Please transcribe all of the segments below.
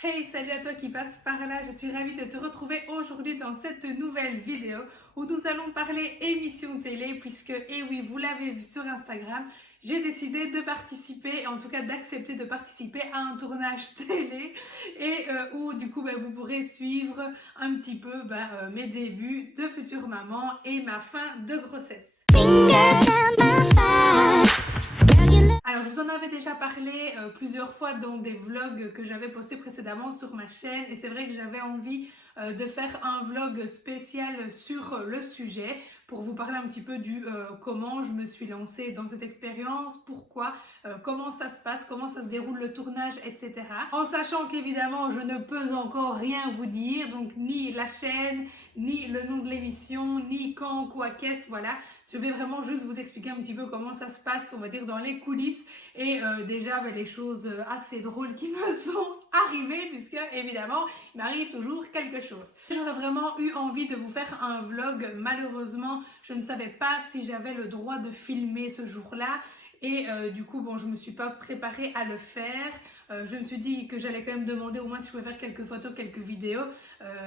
Hey, salut à toi qui passe par là, je suis ravie de te retrouver aujourd'hui dans cette nouvelle vidéo où nous allons parler émission télé puisque, eh oui, vous l'avez vu sur Instagram, j'ai décidé de participer, en tout cas d'accepter de participer à un tournage télé et où du coup vous pourrez suivre un petit peu mes débuts de future maman et ma fin de grossesse. Alors, je vous en avais déjà parlé plusieurs fois dans des vlogs que j'avais postés précédemment sur ma chaîne et c'est vrai que j'avais envie de faire un vlog spécial sur le sujet pour vous parler un petit peu du comment je me suis lancée dans cette expérience, pourquoi, comment ça se passe, comment ça se déroule le tournage, etc. En sachant qu'évidemment, je ne peux encore rien vous dire, donc ni la chaîne, ni le nom de l'émission, ni quand, quoi, qu'est-ce, voilà. Je vais vraiment juste vous expliquer un petit peu comment ça se passe, on va dire, dans les coulisses et déjà les choses assez drôles qui me sont arrivées puisque évidemment il m'arrive toujours quelque chose. J'aurais vraiment eu envie de vous faire un vlog, malheureusement je ne savais pas si j'avais le droit de filmer ce jour-là et du coup bon je me suis pas préparée à le faire. Je me suis dit que j'allais quand même demander au moins si je pouvais faire quelques photos, quelques vidéos.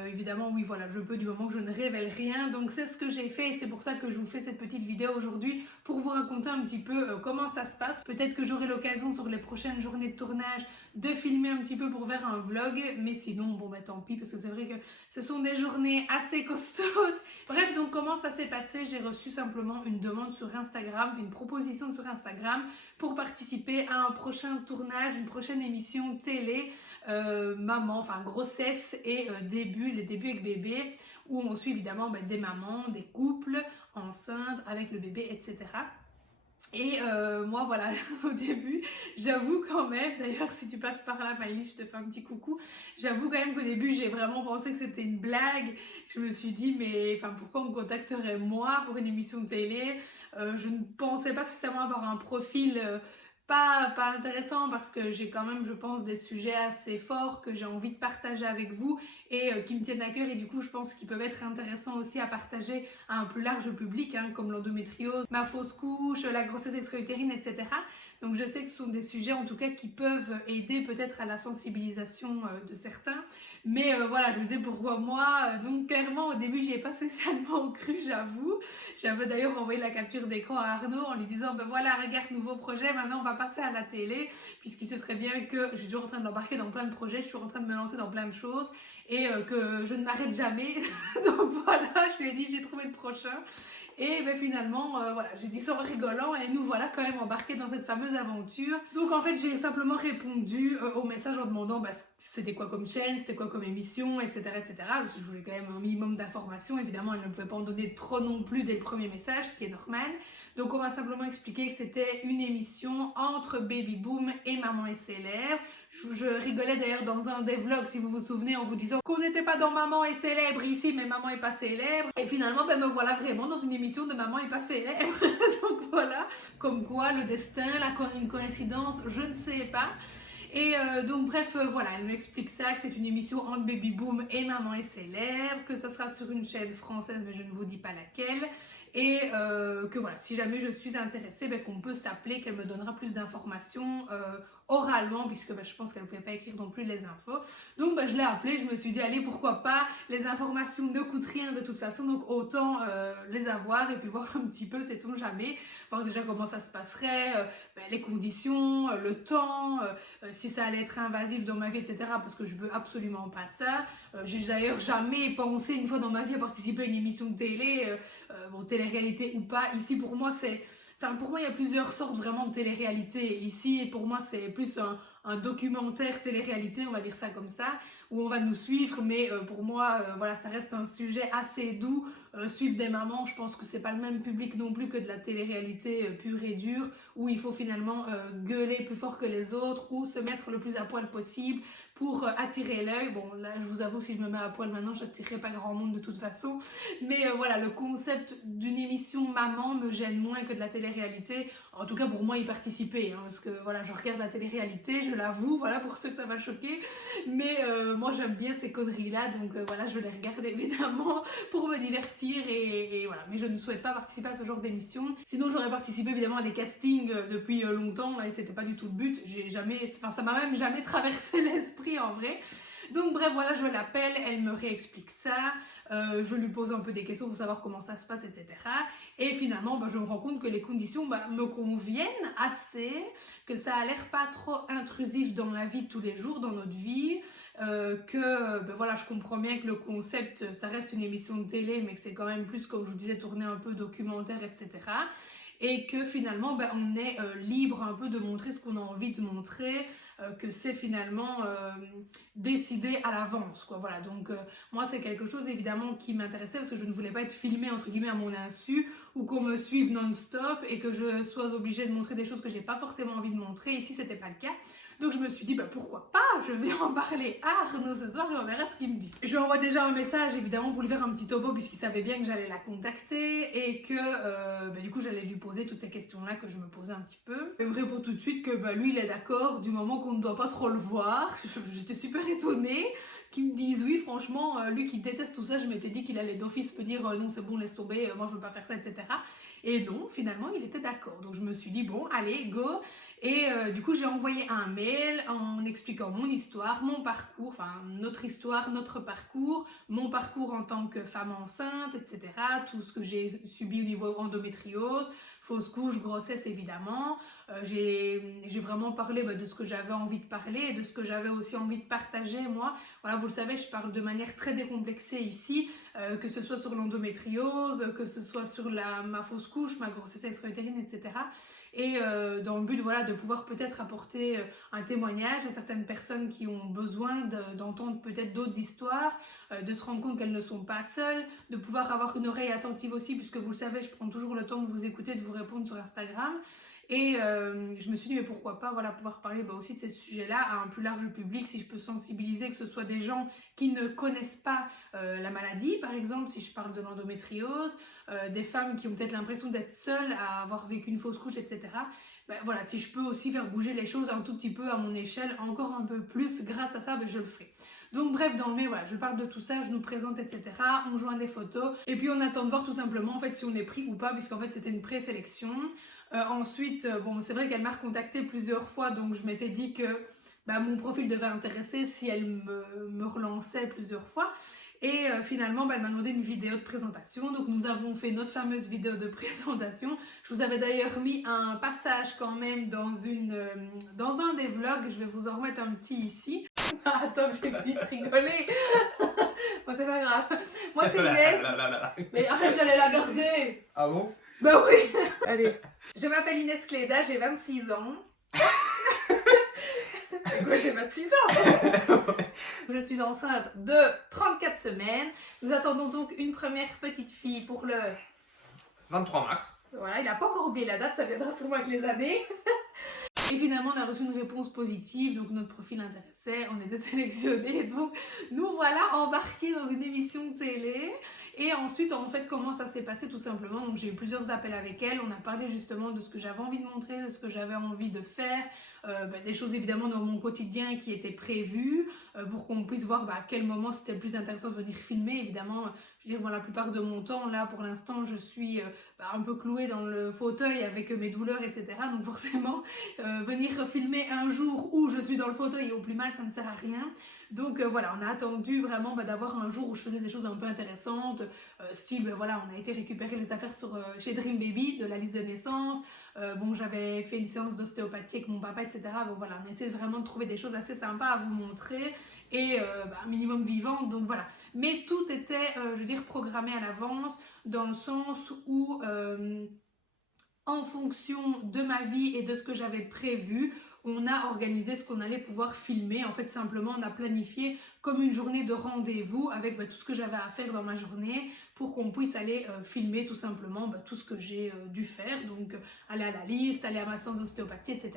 Évidemment oui voilà je peux du moment que je ne révèle rien, donc c'est ce que j'ai fait et c'est pour ça que je vous fais cette petite vidéo aujourd'hui pour vous raconter un petit peu comment ça se passe. Peut-être que j'aurai l'occasion sur les prochaines journées de tournage de filmer un petit peu pour faire un vlog, mais sinon bon tant pis parce que c'est vrai que ce sont des journées assez costaudes. Bref, donc comment ça s'est passé? J'ai reçu simplement une demande sur Instagram, une proposition sur Instagram pour participer à un prochain tournage, une prochaine émission télé, maman, enfin grossesse et les débuts avec bébé, où on suit évidemment des mamans, des couples enceintes avec le bébé, etc. Et moi voilà, au début, j'avoue quand même, d'ailleurs si tu passes par là Maëlys, je te fais un petit coucou, j'avoue quand même qu'au début j'ai vraiment pensé que c'était une blague. Je me suis dit mais enfin pourquoi on me contacterait moi pour une émission de télé. Je ne pensais pas spécialement avoir un profil pas intéressant parce que j'ai quand même je pense des sujets assez forts que j'ai envie de partager avec vous et qui me tiennent à cœur et du coup je pense qu'ils peuvent être intéressants aussi à partager à un plus large public comme l'endométriose, ma fausse couche, la grossesse extra-utérine, etc. Donc je sais que ce sont des sujets en tout cas qui peuvent aider peut-être à la sensibilisation de certains, mais voilà je me disais pourquoi moi. Donc clairement au début j'y ai pas spécialement cru, j'avoue. J'avais d'ailleurs envoyé la capture d'écran à Arnaud en lui disant voilà regarde nouveau projet, maintenant on va passer à la télé, puisqu'il sait très bien que je suis toujours en train de m'embarquer dans plein de projets, je suis en train de me lancer dans plein de choses et que je ne m'arrête jamais. Donc voilà, je lui ai dit j'ai trouvé le prochain. Et finalement, voilà, j'ai dit ça en rigolant et nous voilà quand même embarqués dans cette fameuse aventure. Donc en fait, j'ai simplement répondu au message en demandant c'était quoi comme chaîne, c'était quoi comme émission, etc., etc. Parce que je voulais quand même un minimum d'informations. Évidemment, elle ne pouvait pas en donner trop non plus dès le premier message, ce qui est normal. Donc on m'a simplement expliqué que c'était une émission entre Baby Boom et Maman SLR. Je rigolais d'ailleurs dans un des vlogs, si vous vous souvenez, en vous disant qu'on n'était pas dans Maman est célèbre ici, mais Maman est pas célèbre. Et finalement, me voilà vraiment dans une émission de Maman est pas célèbre. Donc voilà, comme quoi le destin, une coïncidence, je ne sais pas. Et donc bref, voilà, elle m'explique ça, que c'est une émission entre Baby Boom et Maman est célèbre, que ça sera sur une chaîne française, mais je ne vous dis pas laquelle. Et que voilà, si jamais je suis intéressée, qu'on peut s'appeler, qu'elle me donnera plus d'informations oralement, puisque je pense qu'elle ne pouvait pas écrire non plus les infos. Donc je l'ai appelée, je me suis dit allez pourquoi pas, les informations ne coûtent rien de toute façon, donc autant les avoir et puis voir un petit peu, sait-on jamais, voir déjà comment ça se passerait, les conditions, le temps, si ça allait être invasif dans ma vie, etc. Parce que je veux absolument pas ça. J'ai d'ailleurs jamais pensé une fois dans ma vie à participer à une émission de télé, télé-réalité ou pas. Ici pour moi c'est... Enfin, pour moi, il y a plusieurs sortes vraiment de télé-réalité. Ici, pour moi, c'est plus un documentaire télé-réalité, on va dire ça comme ça, où on va nous suivre, mais pour moi, voilà, ça reste un sujet assez doux. Suivre des mamans, je pense que c'est pas le même public non plus que de la télé-réalité pure et dure, où il faut finalement gueuler plus fort que les autres, ou se mettre le plus à poil possible pour attirer l'œil. Bon, là, je vous avoue, si je me mets à poil maintenant, je n'attirerai pas grand monde de toute façon. Mais voilà, le concept d'une émission maman me gêne moins que de la télé-réalité. En tout cas, pour moi, y participer. Parce que voilà, je regarde la télé-réalité, je je l'avoue, voilà, pour ceux que ça va choquer. Mais moi, j'aime bien ces conneries-là, donc voilà, je les regarde évidemment pour me divertir et voilà. Mais je ne souhaite pas participer à ce genre d'émission. Sinon, j'aurais participé évidemment à des castings depuis longtemps et c'était pas du tout le but. Ça m'a même jamais traversé l'esprit en vrai. Donc bref, voilà, je l'appelle, elle me réexplique ça, je lui pose un peu des questions pour savoir comment ça se passe, etc. Et finalement, je me rends compte que les conditions me conviennent assez, que ça a l'air pas trop intrusif dans la vie de tous les jours, dans notre vie, voilà, je comprends bien que le concept, ça reste une émission de télé, mais que c'est quand même plus, comme je vous disais, tourné un peu documentaire, etc. Et que finalement, on est libre un peu de montrer ce qu'on a envie de montrer, que c'est finalement décidé à l'avance, quoi. Voilà, donc moi, c'est quelque chose évidemment qui m'intéressait parce que je ne voulais pas être filmée, entre guillemets, à mon insu ou qu'on me suive non-stop et que je sois obligée de montrer des choses que j'ai pas forcément envie de montrer. Ici, c'était pas le cas. Donc je me suis dit, pourquoi pas, je vais en parler à Arnaud ce soir et on verra ce qu'il me dit. Je lui envoie déjà un message évidemment pour lui faire un petit topo puisqu'il savait bien que j'allais la contacter et que du coup j'allais lui poser toutes ces questions-là que je me posais un petit peu. Il me répond tout de suite que lui il est d'accord du moment qu'on ne doit pas trop le voir. J'étais super étonnée qu'ils me disent oui, franchement, lui qui déteste tout ça, je m'étais dit qu'il allait d'office me dire non c'est bon laisse tomber, moi je veux pas faire ça, etc. Et non, finalement il était d'accord. Donc je me suis dit bon allez go. Et du coup j'ai envoyé un mail en expliquant mon histoire, mon parcours, enfin notre histoire, notre parcours, mon parcours en tant que femme enceinte, etc. Tout ce que j'ai subi au niveau endométriose, fausse couche, grossesse évidemment. J'ai vraiment parlé de ce que j'avais envie de parler et de ce que j'avais aussi envie de partager moi. Voilà, vous le savez, je parle de manière très décomplexée ici, que ce soit sur l'endométriose, que ce soit sur ma fausse couche, ma grossesse extra-utérine, etc. Et dans le but voilà, de pouvoir peut-être apporter un témoignage à certaines personnes qui ont besoin d'entendre peut-être d'autres histoires, de se rendre compte qu'elles ne sont pas seules, de pouvoir avoir une oreille attentive aussi, puisque vous le savez, je prends toujours le temps de vous écouter, de vous répondre sur Instagram. Et je me suis dit, mais pourquoi pas voilà, pouvoir parler aussi de ces sujets-là à un plus large public, si je peux sensibiliser, que ce soit des gens qui ne connaissent pas la maladie, par exemple, si je parle de l'endométriose, des femmes qui ont peut-être l'impression d'être seules à avoir vécu une fausse couche, etc. Voilà, si je peux aussi faire bouger les choses un tout petit peu à mon échelle, encore un peu plus, grâce à ça, je le ferai. Donc bref, dans le mai, voilà, je parle de tout ça, je nous présente, etc. On joint des photos, et puis on attend de voir tout simplement en fait si on est pris ou pas, puisqu'en fait c'était une présélection. Ensuite, c'est vrai qu'elle m'a recontactée plusieurs fois, donc je m'étais dit que mon profil devait intéresser si elle me relançait plusieurs fois. Et finalement, elle m'a demandé une vidéo de présentation. Donc nous avons fait notre fameuse vidéo de présentation. Je vous avais d'ailleurs mis un passage quand même dans un des vlogs. Je vais vous en remettre un petit ici. Attends, j'ai fini de rigoler. Bon, c'est pas grave. Moi, c'est Inès. Mais en fait, j'allais la garder. Ah bon? Bah oui. Allez. Je m'appelle Inès Cléda, j'ai 26 ans. Quoi, j'ai 26 ans. Je suis enceinte de 34 semaines. Nous attendons donc une première petite fille pour le 23 mars. Voilà, il n'a pas encore oublié la date, ça viendra sûrement avec les années. Et finalement, on a reçu une réponse positive, donc notre profil intéressait, on était sélectionnés, donc nous voilà embarqués dans une émission de télé. Et ensuite, en fait, comment ça s'est passé tout simplement, donc j'ai eu plusieurs appels avec elle, on a parlé justement de ce que j'avais envie de montrer, de ce que j'avais envie de faire, des choses évidemment dans mon quotidien qui étaient prévues, pour qu'on puisse voir à quel moment c'était le plus intéressant de venir filmer. Évidemment, je veux dire, la plupart de mon temps, là pour l'instant, je suis un peu clouée dans le fauteuil avec mes douleurs, etc. Donc forcément, venir filmer un jour où je suis dans le fauteuil et au plus mal, ça ne sert à rien. Donc voilà, on a attendu vraiment d'avoir un jour où je faisais des choses un peu intéressantes, style, voilà, on a été récupérer les affaires chez Dream Baby, de la liste de naissance. J'avais fait une séance d'ostéopathie avec mon papa, etc. Donc voilà, on essaie vraiment de trouver des choses assez sympas à vous montrer et un minimum vivant, donc voilà. Mais tout était, je veux dire, programmé à l'avance, dans le sens où, en fonction de ma vie et de ce que j'avais prévu, on a organisé ce qu'on allait pouvoir filmer. En fait, simplement, on a planifié comme une journée de rendez-vous avec tout ce que j'avais à faire dans ma journée pour qu'on puisse aller filmer tout simplement tout ce que j'ai dû faire. Donc, aller à la liste, aller à ma séance d'ostéopathie, etc.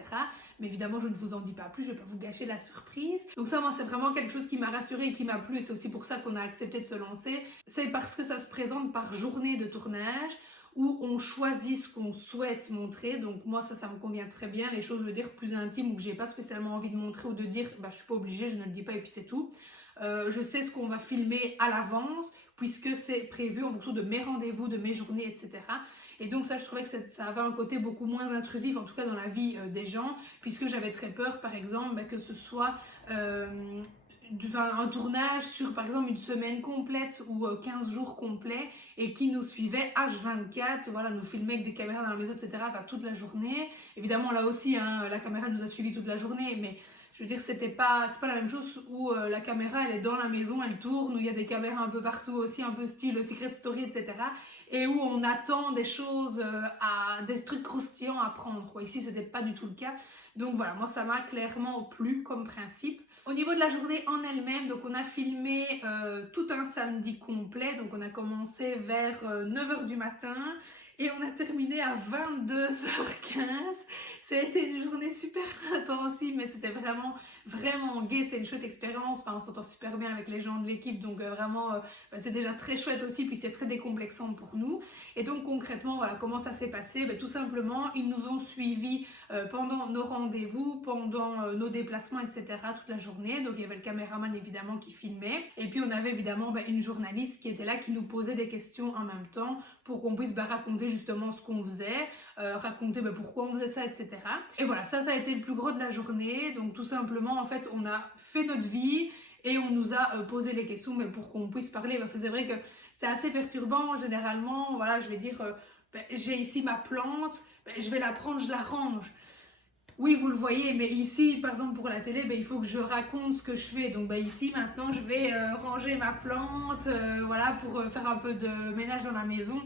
Mais évidemment, je ne vous en dis pas plus, je ne vais pas vous gâcher la surprise. Donc ça, moi, c'est vraiment quelque chose qui m'a rassurée et qui m'a plu. Et c'est aussi pour ça qu'on a accepté de se lancer. C'est parce que ça se présente par journée de tournage. où on choisit ce qu'on souhaite montrer. Donc moi ça me convient très bien, les choses, je veux dire, plus intimes ou que j'ai pas spécialement envie de montrer ou de dire bah je suis pas obligée, je ne le dis pas et puis c'est tout. Je sais ce qu'on va filmer à l'avance puisque c'est prévu en fonction de mes rendez-vous, de mes journées, etc. Et donc ça, je trouvais que ça avait un côté beaucoup moins intrusif, en tout cas dans la vie des gens, puisque j'avais très peur, par exemple, bah, que ce soit un tournage sur, par exemple, une semaine complète ou 15 jours complets et qui nous suivait H24, voilà, nous filmait avec des caméras dans la maison, etc., enfin, toute la journée. Évidemment, là aussi, hein, la caméra nous a suivis toute la journée, mais je veux dire, c'est pas la même chose où la caméra, elle est dans la maison, elle tourne, où il y a des caméras un peu partout aussi, un peu style Secret Story, etc., et où on attend des choses, des trucs croustillants à prendre, quoi. Ici, c'était pas du tout le cas. Donc voilà, moi, ça m'a clairement plu comme principe. Au niveau de la journée en elle-même, donc on a filmé tout un samedi complet. Donc on a commencé vers 9h du matin et on a terminé à 22h15. Ça a été une journée super intensive, mais c'était vraiment gai. C'est une chouette expérience. Enfin, on s'entend super bien avec les gens de l'équipe, donc vraiment c'est déjà très chouette aussi, puis c'est très décomplexant pour nous. Et donc concrètement, voilà comment ça s'est passé. Tout simplement, ils nous ont suivis pendant nos rendez-vous, pendant nos déplacements, etc. toute la journée. Donc il y avait le caméraman évidemment qui filmait, et puis on avait évidemment une journaliste qui était là, qui nous posait des questions en même temps pour qu'on puisse raconter justement ce qu'on faisait, raconter pourquoi on faisait ça, etc. Et voilà, ça a été le plus gros de la journée. Donc tout simplement, en fait, on a fait notre vie et on nous a posé les questions, mais pour qu'on puisse parler, parce que c'est vrai que c'est assez perturbant. Généralement, voilà, je vais dire, j'ai ici ma plante, je vais la prendre, je la range. Oui, vous le voyez, mais ici, par exemple, pour la télé, il faut que je raconte ce que je fais. Donc ici, maintenant, je vais ranger ma plante, voilà, pour faire un peu de ménage dans la maison.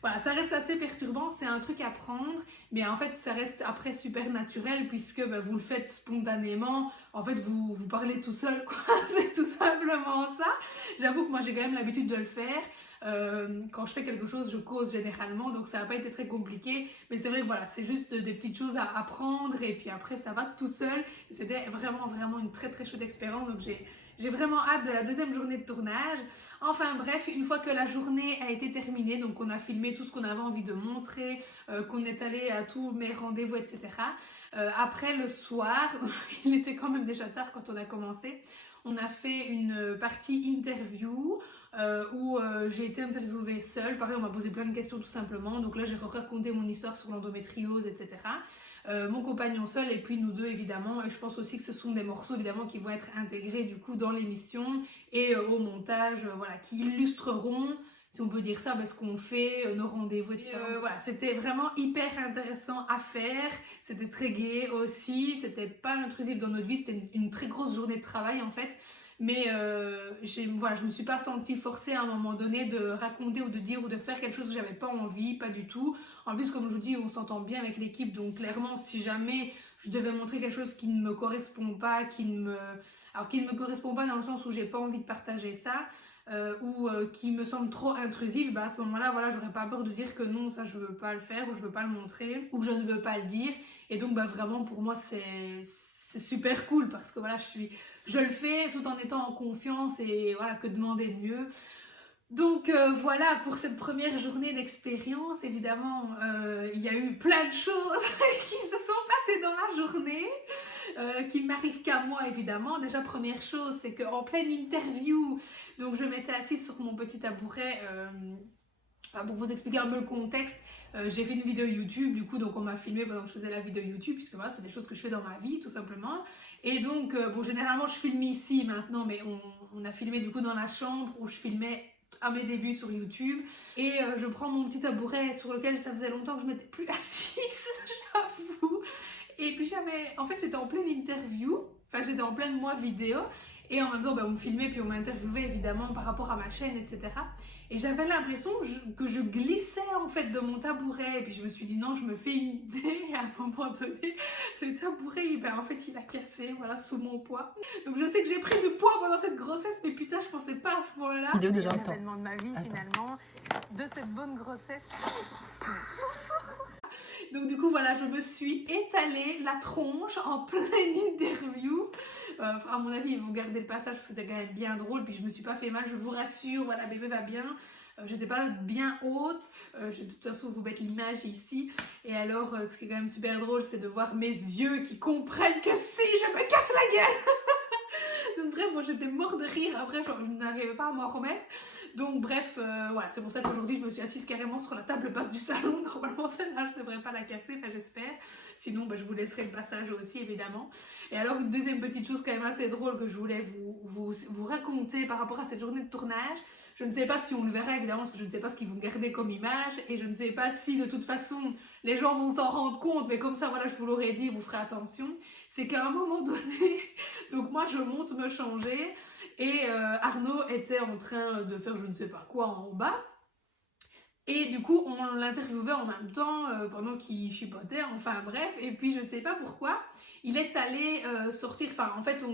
Voilà, ça reste assez perturbant, c'est un truc à prendre, mais en fait, ça reste après super naturel puisque vous le faites spontanément. En fait, vous parlez tout seul, quoi. C'est tout simplement ça. J'avoue que moi, j'ai quand même l'habitude de le faire. Quand je fais quelque chose, je cause généralement, donc ça n'a pas été très compliqué, mais c'est vrai que voilà, c'est juste des petites choses à apprendre et puis après ça va tout seul. C'était vraiment une très chouette expérience, donc j'ai vraiment hâte de la deuxième journée de tournage. Enfin bref, une fois que la journée a été terminée, donc on a filmé tout ce qu'on avait envie de montrer, qu'on est allé à tous mes rendez-vous, etc. Après le soir, il était quand même déjà tard quand on a commencé, on a fait une partie interview où j'ai été interviewée seule. Pareil, on m'a posé plein de questions tout simplement. Donc là, j'ai raconté mon histoire sur l'endométriose, etc. Mon compagnon seul et puis nous deux évidemment. Et je pense aussi que ce sont des morceaux évidemment qui vont être intégrés du coup dans l'émission et au montage, voilà, qui illustreront, si on peut dire ça, ce qu'on fait, nos rendez-vous, etc. Voilà, c'était vraiment hyper intéressant à faire. C'était très gai aussi. C'était pas intrusif dans notre vie. C'était une très grosse journée de travail en fait. Mais voilà, je me suis pas sentie forcée à un moment donné de raconter ou de dire ou de faire quelque chose que j'avais pas envie, pas du tout. En plus, comme je vous dis, on s'entend bien avec l'équipe, donc clairement, si jamais je devais montrer quelque chose qui ne me correspond pas, alors qui ne me correspond pas dans le sens où j'ai pas envie de partager ça, ou qui me semble trop intrusif, à ce moment-là, voilà, j'aurais pas peur de dire que non, ça je veux pas le faire, ou je veux pas le montrer, ou que je ne veux pas le dire. Et donc vraiment pour moi c'est super cool parce que voilà, je le fais tout en étant en confiance et voilà, que demander de mieux. Donc voilà pour cette première journée d'expérience. Évidemment, il y a eu plein de choses qui se sont passées dans la journée, qui ne m'arrivent qu'à moi évidemment. Déjà, première chose, c'est qu'en pleine interview, donc je m'étais assise sur mon petit tabouret. Pour vous expliquer un peu le contexte, j'ai fait une vidéo YouTube, du coup donc on m'a filmé pendant que je faisais la vidéo YouTube, puisque voilà, c'est des choses que je fais dans ma vie tout simplement. Et donc généralement je filme ici maintenant, mais on a filmé du coup dans la chambre où je filmais à mes débuts sur YouTube. Et je prends mon petit tabouret sur lequel ça faisait longtemps que je m'étais plus assise, j'avoue. Et puis en fait j'étais en pleine interview, enfin j'étais en pleine vidéo. Et en même temps, on me filmait puis on m'interviewait évidemment par rapport à ma chaîne, etc. Et j'avais l'impression que je glissais en fait de mon tabouret. Et puis je me suis dit non, je me fais une idée. Et à un moment donné, le tabouret, en fait, il a cassé, voilà, sous mon poids. Donc je sais que j'ai pris du poids pendant cette grossesse, mais putain, je pensais pas à ce point-là. Vidéo déjà un événement de ma vie finalement, de cette bonne grossesse. Donc du coup voilà, je me suis étalée la tronche en pleine interview. À mon avis, ils vont garder le passage parce que c'était quand même bien drôle. Puis je me suis pas fait mal, je vous rassure. Voilà, bébé va bien. J'étais pas bien haute. Je vais de toute façon vous mettre l'image ici. Et alors, ce qui est quand même super drôle, c'est de voir mes yeux qui comprennent que si je me casse la gueule. Donc bref, moi j'étais mort de rire. Après, je n'arrivais pas à m'en remettre. Donc bref, voilà, c'est pour ça qu'aujourd'hui je me suis assise carrément sur la table basse du salon. Normalement celle-là je ne devrais pas la casser, enfin j'espère. Sinon je vous laisserai le passage aussi évidemment. Et alors une deuxième petite chose quand même assez drôle que je voulais vous raconter par rapport à cette journée de tournage. Je ne sais pas si on le verra évidemment parce que je ne sais pas ce qu'ils vont garder comme image. Et je ne sais pas si de toute façon les gens vont s'en rendre compte. Mais comme ça voilà, je vous l'aurais dit, vous ferez attention. C'est qu'à un moment donné, donc moi je monte me changer. Et Arnaud était en train de faire je ne sais pas quoi en bas. Et du coup, on l'interviewait en même temps pendant qu'il chipotait, enfin bref. Et puis, je ne sais pas pourquoi, il est allé sortir, enfin en fait,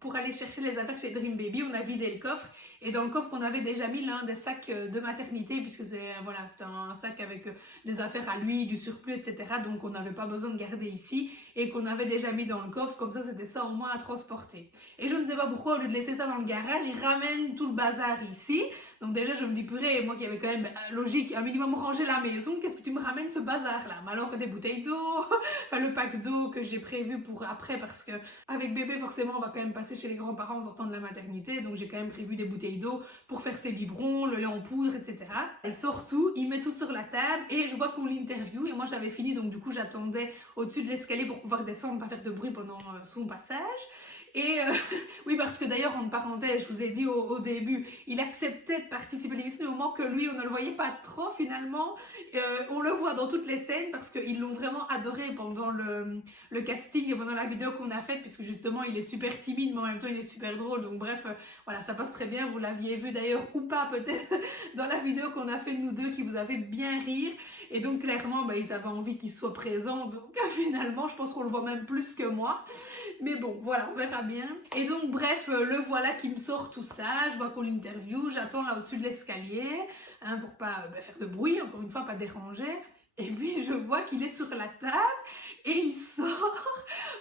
pour aller chercher les affaires chez Dream Baby, on a vidé le coffre. Et dans le coffre, on avait déjà mis l'un des sacs de maternité, puisque c'est voilà, c'était un sac avec des affaires à lui, du surplus, etc. Donc, on n'avait pas besoin de garder ici. Et qu'on avait déjà mis dans le coffre, comme ça, c'était ça au moins à transporter. Et je ne sais pas pourquoi, au lieu de laisser ça dans le garage, il ramène tout le bazar ici. Donc déjà, je me dis, purée, moi qui avais quand même, logique, un minimum rangé la maison, qu'est-ce que tu me ramènes ce bazar-là? Mais alors, des bouteilles d'eau, enfin le pack d'eau que j'ai prévu pour après, parce que avec bébé, forcément, on va quand même passer chez les grands-parents en sortant de la maternité, donc j'ai quand même prévu des bouteilles d'eau pour faire ses biberons, le lait en poudre, etc. Il sort tout, il met tout sur la table, et je vois qu'on l'interview, et moi j'avais fini, donc du coup, j'attendais au-dessus de l'escalier pour pouvoir descendre, pas faire de bruit pendant son passage. Et oui, parce que d'ailleurs, en parenthèse, je vous ai dit au début, il acceptait de participer à l'émission, mais au moment que lui, on ne le voyait pas trop finalement. On le voit dans toutes les scènes parce qu'ils l'ont vraiment adoré pendant le casting et pendant la vidéo qu'on a faite, puisque justement, il est super timide, mais en même temps, il est super drôle. Donc bref, voilà, ça passe très bien. Vous l'aviez vu d'ailleurs ou pas peut-être dans la vidéo qu'on a fait nous deux, qui vous avait bien rire. Et donc clairement, ils avaient envie qu'il soit présent. Donc finalement, je pense qu'on le voit même plus que moi. Mais bon, voilà, on verra bien. Et donc, bref, le voilà qui me sort tout ça. Je vois qu'on l'interview. J'attends là au-dessus de l'escalier, hein, pour pas faire de bruit, encore une fois, pas déranger. Et puis, je vois qu'il est sur la table et il sort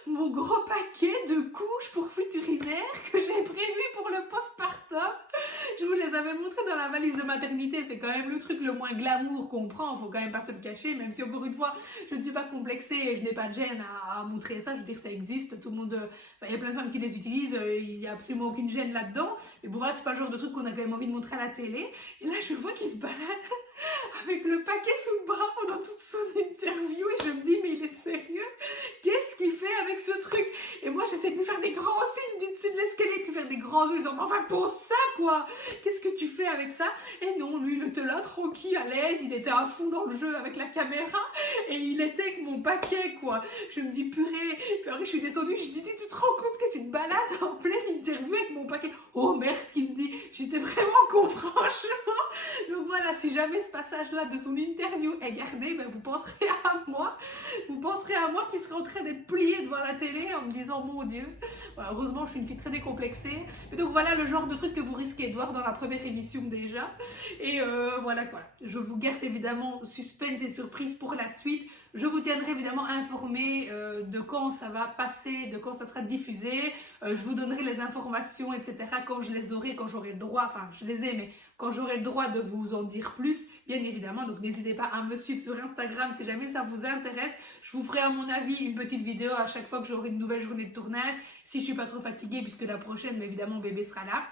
mon gros paquet de couches pour vétérinaire que j'ai prévu pour le postpartum. Je vous les avais montrés dans la valise de maternité. C'est quand même le truc le moins glamour qu'on prend. Faut quand même pas se le cacher, même si encore une fois, je ne suis pas complexée et je n'ai pas de gêne à montrer ça. Je veux dire, ça existe. Tout le monde, il y a plein de femmes qui les utilisent. Il n'y a absolument aucune gêne là-dedans. Mais bon, voilà, c'est pas le genre de truc qu'on a quand même envie de montrer à la télé. Et là, je vois qu'il se balade avec le paquet sous le bras pendant toute son interview et je me dis mais il est sérieux? Qu'est-ce qu'il fait avec ce truc? Et moi j'essaie de lui faire des grands signes du dessus de l'escalier, de lui faire des grands yeux, disant enfin pour ça quoi, qu'est-ce que tu fais avec ça? Et non, lui il était là tranquille, à l'aise, il était à fond dans le jeu avec la caméra et il était avec mon paquet quoi. Je me dis purée, puis après je suis descendue, je lui dis tu te rends compte que tu te balades en pleine interview avec mon paquet? Oh merde, ce qu'il me dit, j'étais vraiment con franchement. Donc voilà, si jamais ce passage-là de son interview est gardé, vous penserez à moi. Vous penserez à moi qui serait en train d'être pliée devant la télé en me disant mon Dieu. Voilà, heureusement, je suis une fille très décomplexée. Et donc voilà le genre de truc que vous risquez de voir dans la première émission déjà. Et voilà quoi. Je vous garde évidemment suspense et surprise pour la suite. Je vous tiendrai évidemment informé de quand ça va passer, de quand ça sera diffusé. Je vous donnerai les informations, etc. quand je les aurai, quand j'aurai le droit. Enfin, je les ai, mais quand j'aurai le droit de vous en dire plus, bien évidemment. Donc n'hésitez pas à me suivre sur Instagram si jamais ça vous intéresse. Je vous ferai à mon avis une petite vidéo à chaque fois que j'aurai une nouvelle journée de tournage. Si je suis pas trop fatiguée, puisque la prochaine, évidemment, bébé sera là.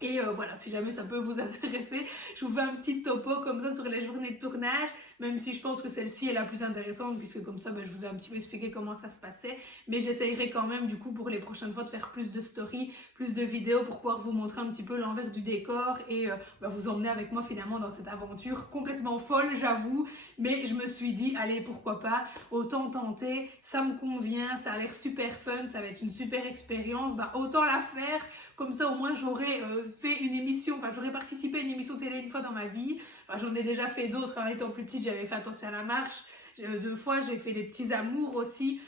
Et voilà, si jamais ça peut vous intéresser, je vous fais un petit topo comme ça sur les journées de tournage, même si je pense que celle-ci est la plus intéressante, puisque comme ça, je vous ai un petit peu expliqué comment ça se passait. Mais j'essayerai quand même, du coup, pour les prochaines fois, de faire plus de stories, plus de vidéos pour pouvoir vous montrer un petit peu l'envers du décor et vous emmener avec moi finalement dans cette aventure complètement folle, j'avoue. Mais je me suis dit, allez, pourquoi pas, autant tenter, ça me convient, ça a l'air super fun, ça va être une super expérience, autant la faire. Comme ça, au moins, j'aurais fait une émission, j'aurais participé à une émission télé une fois dans ma vie. J'en ai déjà fait d'autres, en étant plus petite, j'avais fait Attention à la marche. 2 fois, j'ai fait Les Petits Amours aussi.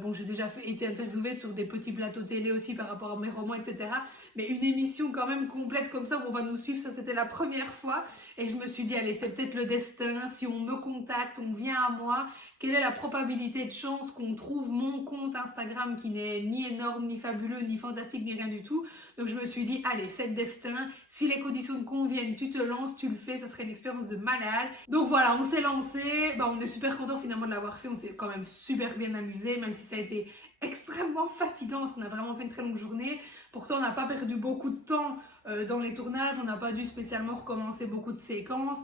Bon, j'ai déjà été interviewée sur des petits plateaux télé aussi par rapport à mes romans, etc. Mais une émission quand même complète comme ça où on va nous suivre, ça c'était la première fois. Et je me suis dit, allez, c'est peut-être le destin. Si on me contacte, on vient à moi, quelle est la probabilité de chance qu'on trouve mon compte Instagram qui n'est ni énorme, ni fabuleux, ni fantastique, ni rien du tout. Donc je me suis dit, allez, c'est le destin. Si les conditions te conviennent, tu te lances, tu le fais, ça serait une expérience de malade. Donc voilà, on s'est lancé. On est super content finalement de l'avoir fait. On s'est quand même super bien amusé, même si ça a été extrêmement fatigant parce qu'on a vraiment fait une très longue journée. Pourtant, on n'a pas perdu beaucoup de temps dans les tournages, on n'a pas dû spécialement recommencer beaucoup de séquences.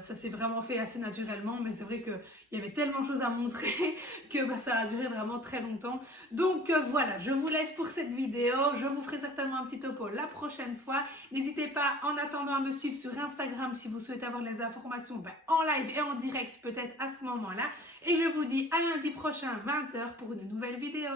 Ça s'est vraiment fait assez naturellement, mais c'est vrai qu'il y avait tellement de choses à montrer que ça a duré vraiment très longtemps. Donc voilà, je vous laisse pour cette vidéo. Je vous ferai certainement un petit topo la prochaine fois. N'hésitez pas en attendant à me suivre sur Instagram si vous souhaitez avoir les informations en live et en direct peut-être à ce moment-là. Et je vous dis à lundi prochain 20h pour une nouvelle vidéo.